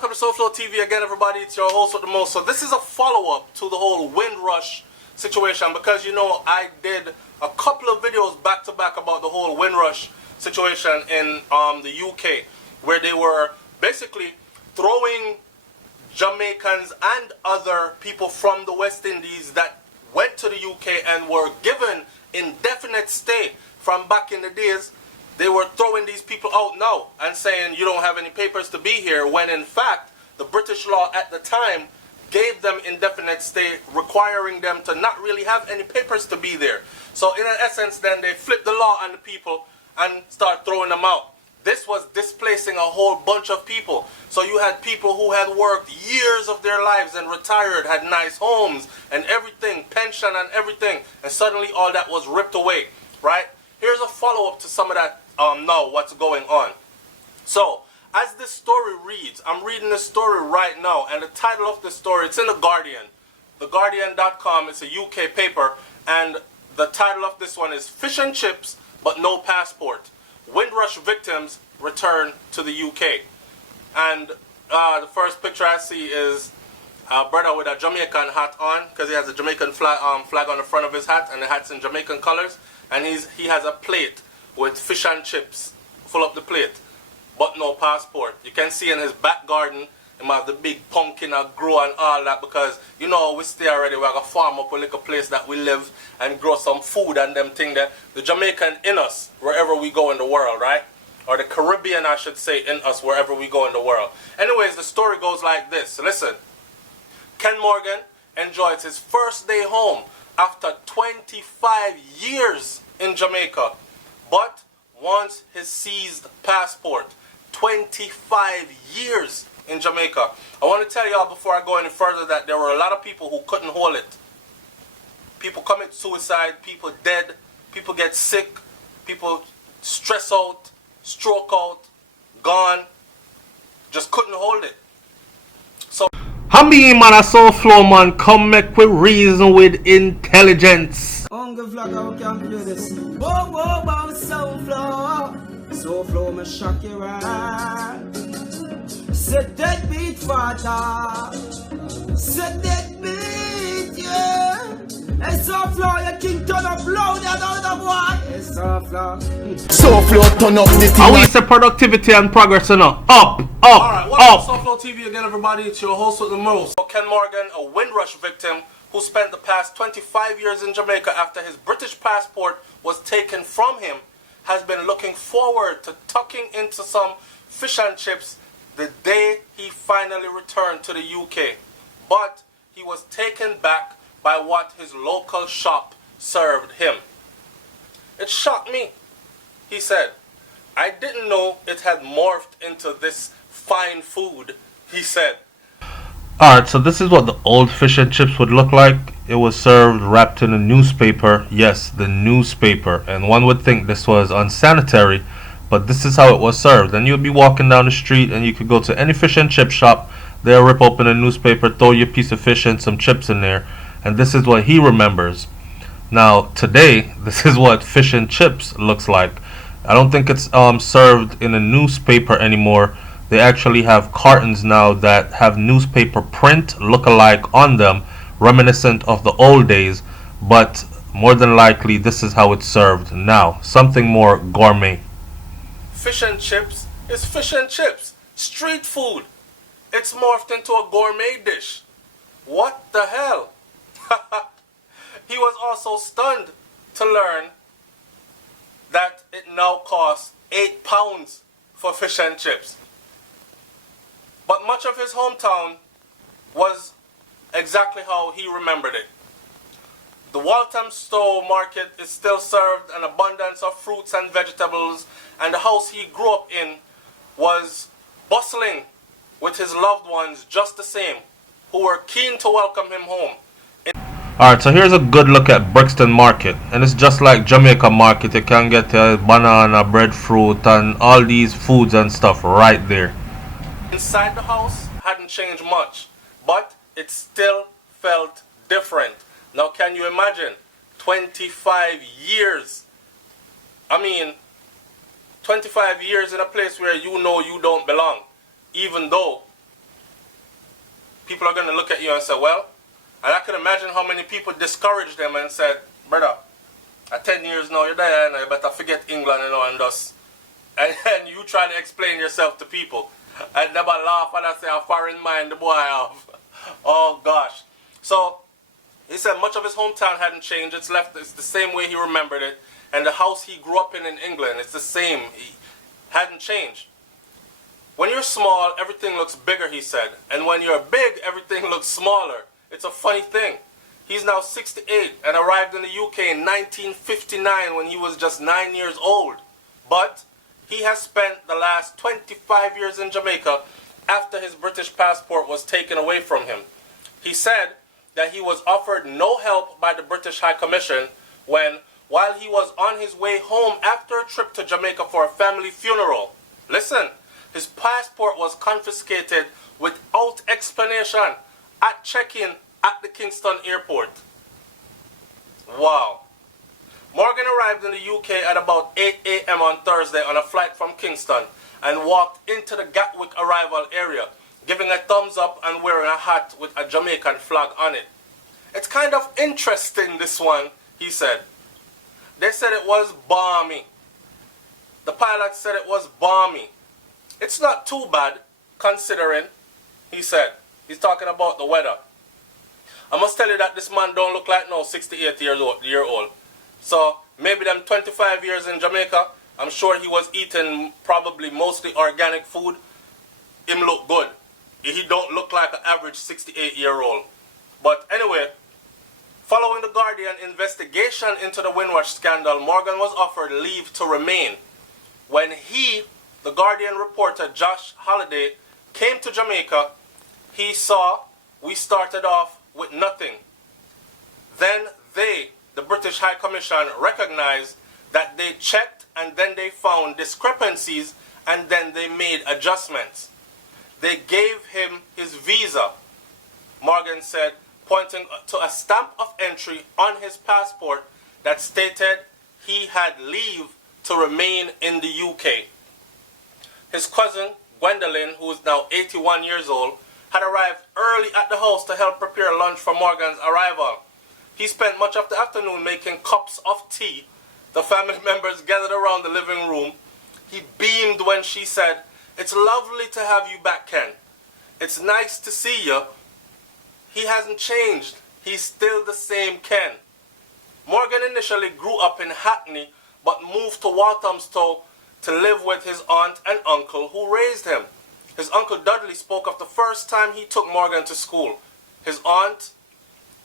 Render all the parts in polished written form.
welcome to SoFlo TV again, everybody. It's your host with the most. So this is a follow-up to the whole WindRush situation because, you know, I did a couple of videos back-to-back about the whole WindRush situation in the UK, where they were basically throwing Jamaicans and other people from the West Indies that went to the UK and were given indefinite stay from back in the days. They were throwing these people out now and saying you don't have any papers to be here, when in fact the British law at the time gave them indefinite stay, requiring them to not really have any papers to be there. So in essence then they flipped the law on the people and start throwing them out. This was displacing a whole bunch of people. So you had people who had worked years of their lives and retired, had nice homes and everything, pension and everything, and suddenly all that was ripped away, right? Here's a follow-up to some of that now, what's going on. So, as this story reads, I'm reading this story right now, and the title of the story, it's in The Guardian. TheGuardian.com, it's a UK paper, and the title of this one is Fish and Chips, but No Passport. WindRush victims return to the UK. And the first picture I see is a brother with a Jamaican hat on, because he has a Jamaican flag on the front of his hat, and the hat's in Jamaican colors, and he has a plate with fish and chips, full up the plate, but no passport. You can see in his back garden, he have the big pumpkin and grow and all that, because, you know, we stay already, we're going to farm up a little place that we live and grow some food and them thing that the Jamaican in us, wherever we go in the world, right? Or the Caribbean, I should say, in us, wherever we go in the world. Anyways, the story goes like this. Listen, Ken Morgan enjoys his first day home after 25 years in Jamaica, but wants his seized passport. 25 years in Jamaica. I want to tell y'all before I go any further that there were a lot of people who couldn't hold it. People commit suicide, people dead, people get sick, people stress out, stroke out, gone, just couldn't hold it. So I mean, man, a SoFlo man, come make we reason with intelligence. Hunger vlog, how can play this? Whoa, whoa, whoa, SoFlo. SoFlo, me shock you right. Set that beat, father. Set that beat, yeah. Hey, SoFlo, your king turn up loud, you know the boy. Hey, SoFlo. SoFlo, turn up the thing. I want to say productivity and progress, you know. Up. Alright, welcome to SoFlo TV again, everybody. It's your host with the most. Ken Morgan, a WindRush victim who spent the past 25 years in Jamaica after his British passport was taken from him, has been looking forward to tucking into some fish and chips the day he finally returned to the UK. But he was taken back by what his local shop served him. It shocked me, he said. I didn't know it had morphed into this fine food, he said. Alright, so this is what the old fish and chips would look like. It was served wrapped in a newspaper. Yes, the newspaper. And one would think this was unsanitary, but this is how it was served. And you'd be walking down the street and you could go to any fish and chip shop. They'll rip open a newspaper, throw you a piece of fish and some chips in there. And this is what he remembers. Now, today, this is what fish and chips looks like. I don't think it's served in a newspaper anymore. They actually have cartons now that have newspaper print look-alike on them, reminiscent of the old days, but more than likely this is how it's served now. Something more gourmet. Fish and chips is fish and chips. Street food. It's morphed into a gourmet dish. What the hell? He was also stunned to learn that it now costs £8 for fish and chips. But much of his hometown was exactly how he remembered it. The Walthamstow market is still served an abundance of fruits and vegetables, and the house he grew up in was bustling with his loved ones just the same, who were keen to welcome him home. Alright, so here's a good look at Brixton Market, and it's just like Jamaica Market. You can get banana, breadfruit, and all these foods and stuff right there. Inside the house hadn't changed much, but it still felt different. Now can you imagine 25 years? I mean, 25 years in a place where you know you don't belong, even though people are going to look at you and say, well, and I can imagine how many people discouraged them and said, brother, at 10 years now, you're there, and you better forget England, and thus. And then you try to explain yourself to people. And never laugh and I say, a foreign mind the boy have. Oh, gosh. So, he said much of his hometown hadn't changed. It's the same way he remembered it. And the house he grew up in England, it's the same. He hadn't changed. When you're small, everything looks bigger, he said. And when you're big, everything looks smaller. It's a funny thing. He's now 68 and arrived in the UK in 1959 when he was just 9 years old. But he has spent the last 25 years in Jamaica after his British passport was taken away from him. He said that he was offered no help by the British High Commission when, while he was on his way home after a trip to Jamaica for a family funeral, listen, his passport was confiscated without explanation at check-in at the Kingston airport. Wow. Morgan arrived in the UK at about 8 a.m. on Thursday on a flight from Kingston and walked into the Gatwick arrival area, giving a thumbs up and wearing a hat with a Jamaican flag on it. It's kind of interesting, this one, he said. They said it was balmy. The pilot said it was balmy. It's not too bad, considering, he said. He's talking about the weather. I must tell you that this man don't look like no 68 year old. So maybe them 25 years in Jamaica, I'm sure he was eating probably mostly organic food. Him look good. He don't look like an average 68-year-old. But anyway, following the Guardian investigation into the WindRush scandal, Morgan was offered leave to remain. When he, the Guardian reporter Josh Holliday, came to Jamaica, he saw we started off with nothing. Then they, the British High Commission, recognized that they checked and then they found discrepancies and then they made adjustments. They gave him his visa, Morgan said, pointing to a stamp of entry on his passport that stated he had leave to remain in the UK. His cousin, Gwendolyn, who is now 81 years old, had arrived early at the house to help prepare lunch for Morgan's arrival. He spent much of the afternoon making cups of tea. The family members gathered around the living room. He beamed when she said, "It's lovely to have you back, Ken. It's nice to see you." He hasn't changed. He's still the same Ken. Morgan initially grew up in Hackney, but moved to Walthamstow to live with his aunt and uncle who raised him. His uncle Dudley spoke of the first time he took Morgan to school. His aunt,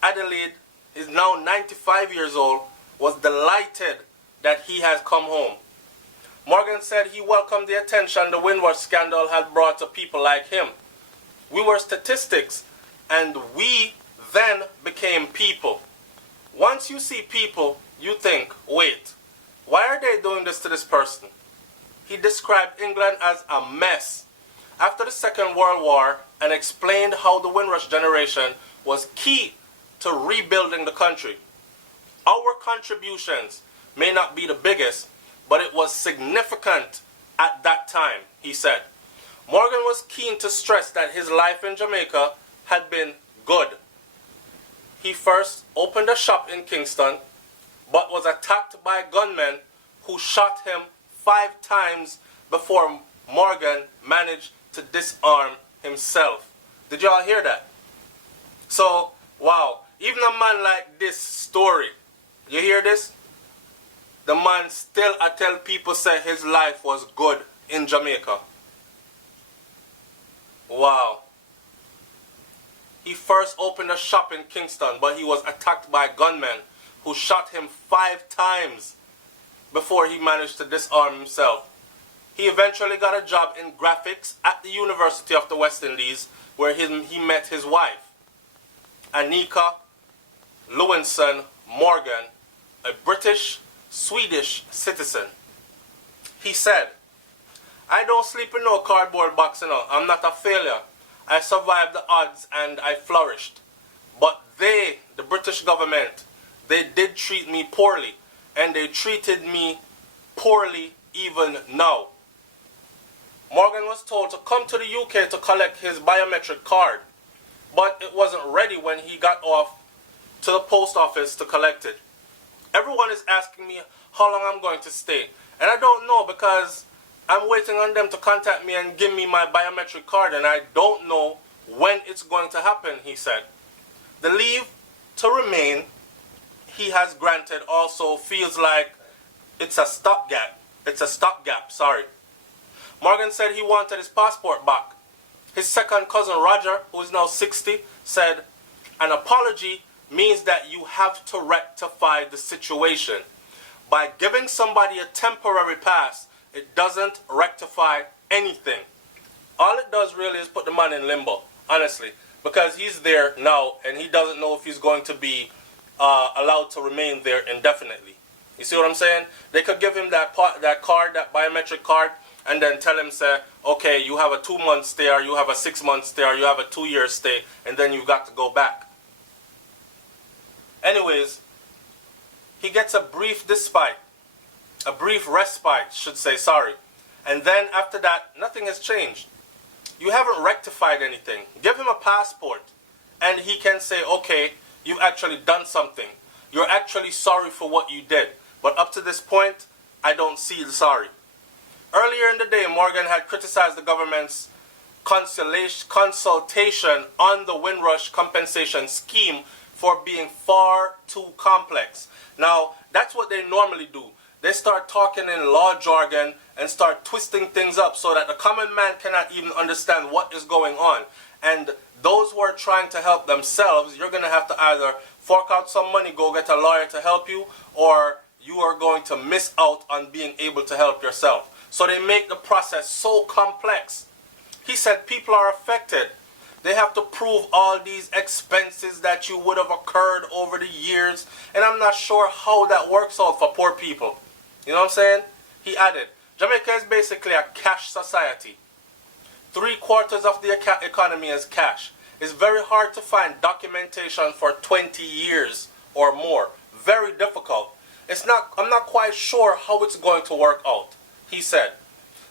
Adelaide, is now 95 years old, was delighted that he has come home. Morgan said he welcomed the attention the WindRush scandal had brought to people like him. "We were statistics, and we then became people. Once you see people, you think, wait, why are they doing this to this person?" He described England as a mess after the Second World War and explained how the WindRush generation was key to rebuilding the country. "Our contributions may not be the biggest, but it was significant at that time," he said. Morgan was keen to stress that his life in Jamaica had been good. He first opened a shop in Kingston, but was attacked by gunmen who shot him 5 times before Morgan managed to disarm himself. Did y'all hear that? So, wow, even a man like this story, you hear this? The man still, I tell people, say his life was good in Jamaica. Wow. He first opened a shop in Kingston, but he was attacked by gunmen who shot him 5 times before he managed to disarm himself. He eventually got a job in graphics at the University of the West Indies, where he met his wife, Anika Lewinson Morgan, a British-Swedish citizen. He said, "I don't sleep in no cardboard box, you know. I'm not a failure. I survived the odds and I flourished. But they, the British government, they did treat me poorly, and they treated me poorly even now." Morgan was told to come to the UK to collect his biometric card. but it wasn't ready when he got off to the post office to collect it. Everyone is asking me how long I'm going to stay, and I don't know because I'm waiting on them to contact me and give me my biometric card, and I don't know when it's going to happen, he said. The leave to remain he has granted also feels like it's a stopgap. Sorry. Morgan said he wanted his passport back. His second cousin Roger, who is now 60, said, an apology means that you have to rectify the situation. By giving somebody a temporary pass, it doesn't rectify anything. All it does really is put the man in limbo, honestly, because he's there now and he doesn't know if he's going to be allowed to remain there indefinitely. You see what I'm saying? They could give him that card, that biometric card, and then tell him, say, okay, you have a 2-month stay, or you have a 6-month stay, or you have a 2-year stay, and then you've got to go back. Anyways, he gets a brief respite, should say, sorry. And then after that, nothing has changed. You haven't rectified anything. Give him a passport, and he can say, okay, you've actually done something. You're actually sorry for what you did. But up to this point, I don't see the sorry. Earlier in the day, Morgan had criticized the government's consultation on the WindRush compensation scheme for being far too complex. Now, that's what they normally do. They start talking in law jargon and start twisting things up so that the common man cannot even understand what is going on. And those who are trying to help themselves, you're going to have to either fork out some money, go get a lawyer to help you, or you are going to miss out on being able to help yourself. So they make the process so complex. He said people are affected. They have to prove all these expenses that you would have occurred over the years. And I'm not sure how that works out for poor people. You know what I'm saying? He added, Jamaica is basically a cash society. 3/4 of the economy is cash. It's very hard to find documentation for 20 years or more. Very difficult. I'm not quite sure how it's going to work out, he said.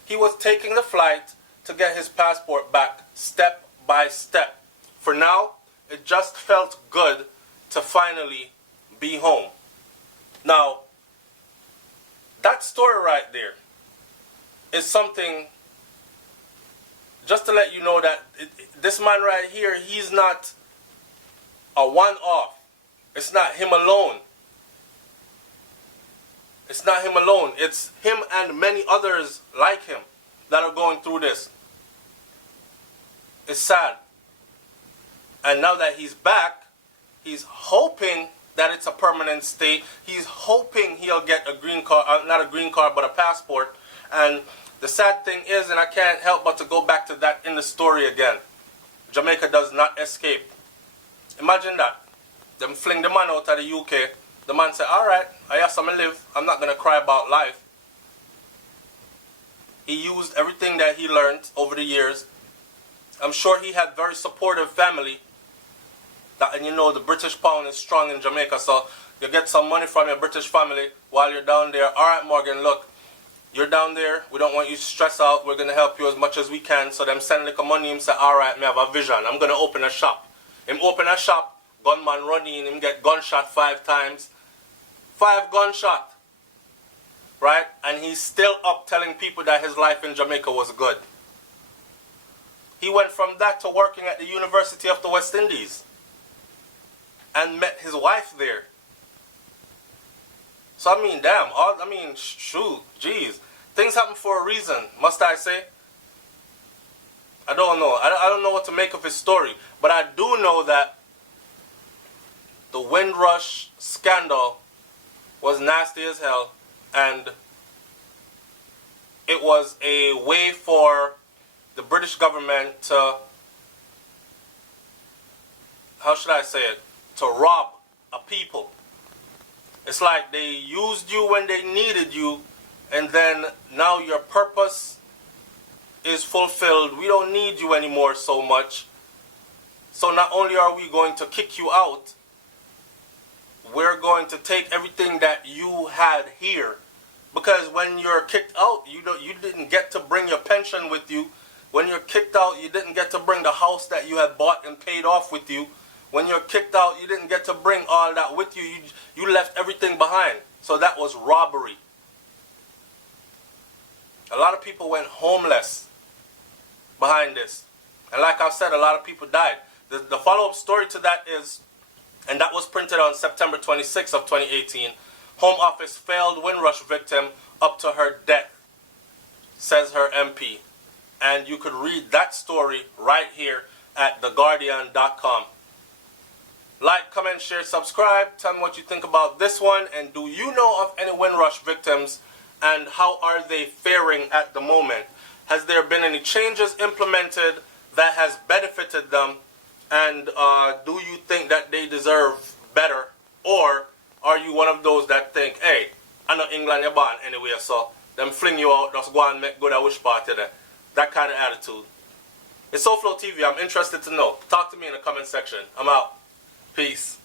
He was taking the flight to get his passport back step by step. For now, it just felt good to finally be home. Now, that story right there is something, just to let you know that this man right here, he's not a one-off. It's not him alone. It's not him alone. It's him and many others like him that are going through this. It's sad. And now that he's back, he's hoping that it's a permanent stay. He's hoping he'll get a green card, not a green card, but a passport. And the sad thing is, and I can't help but to go back to that in the story again, Jamaica does not escape. Imagine that. Them fling the man out of the UK. The man said, all right, I have some to live. I'm not going to cry about life. He used everything that he learned over the years. I'm sure he had very supportive family. And you know, the British pound is strong in Jamaica, so you get some money from your British family while you're down there. All right, Morgan, look, you're down there. We don't want you to stress out. We're going to help you as much as we can. So them send like money. Him say, all right, me have a vision. I'm going to open a shop. Him open a shop. Gunman run in. Him get gunshot 5 times. 5 gunshot. Right? And he's still up telling people that his life in Jamaica was good. He went from that to working at the University of the West Indies. And met his wife there. So I mean, damn, shoot, geez. Things happen for a reason, must I say? I don't know. I don't know what to make of his story. But I do know that the WindRush scandal was nasty as hell. And it was a way for the British government to, how should I say it, to rob a people. It's like they used you when they needed you, and then now your purpose is fulfilled. We don't need you anymore so much. So not only are we going to kick you out, we're going to take everything that you had here. Because when you're kicked out, you didn't get to bring your pension with you. When you're kicked out, you didn't get to bring the house that you had bought and paid off with you. When you're kicked out, you didn't get to bring all that with you. You left everything behind. So that was robbery. A lot of people went homeless behind this. And like I've said, a lot of people died. The follow-up story to that is, and that was printed on September 26th of 2018, Home Office failed Windrush victim up to her death, says her MP. And you could read that story right here at theguardian.com. Like, comment, share, subscribe. Tell me what you think about this one. And do you know of any Windrush victims? And how are they faring at the moment? Has there been any changes implemented that has benefited them? And do you think that they deserve better? Or are you one of those that think, hey, I know England you're born anyway, so them fling you out, just go and make good a wish party there. That kind of attitude. It's SoFlo TV. I'm interested to know. Talk to me in the comment section. I'm out. Peace.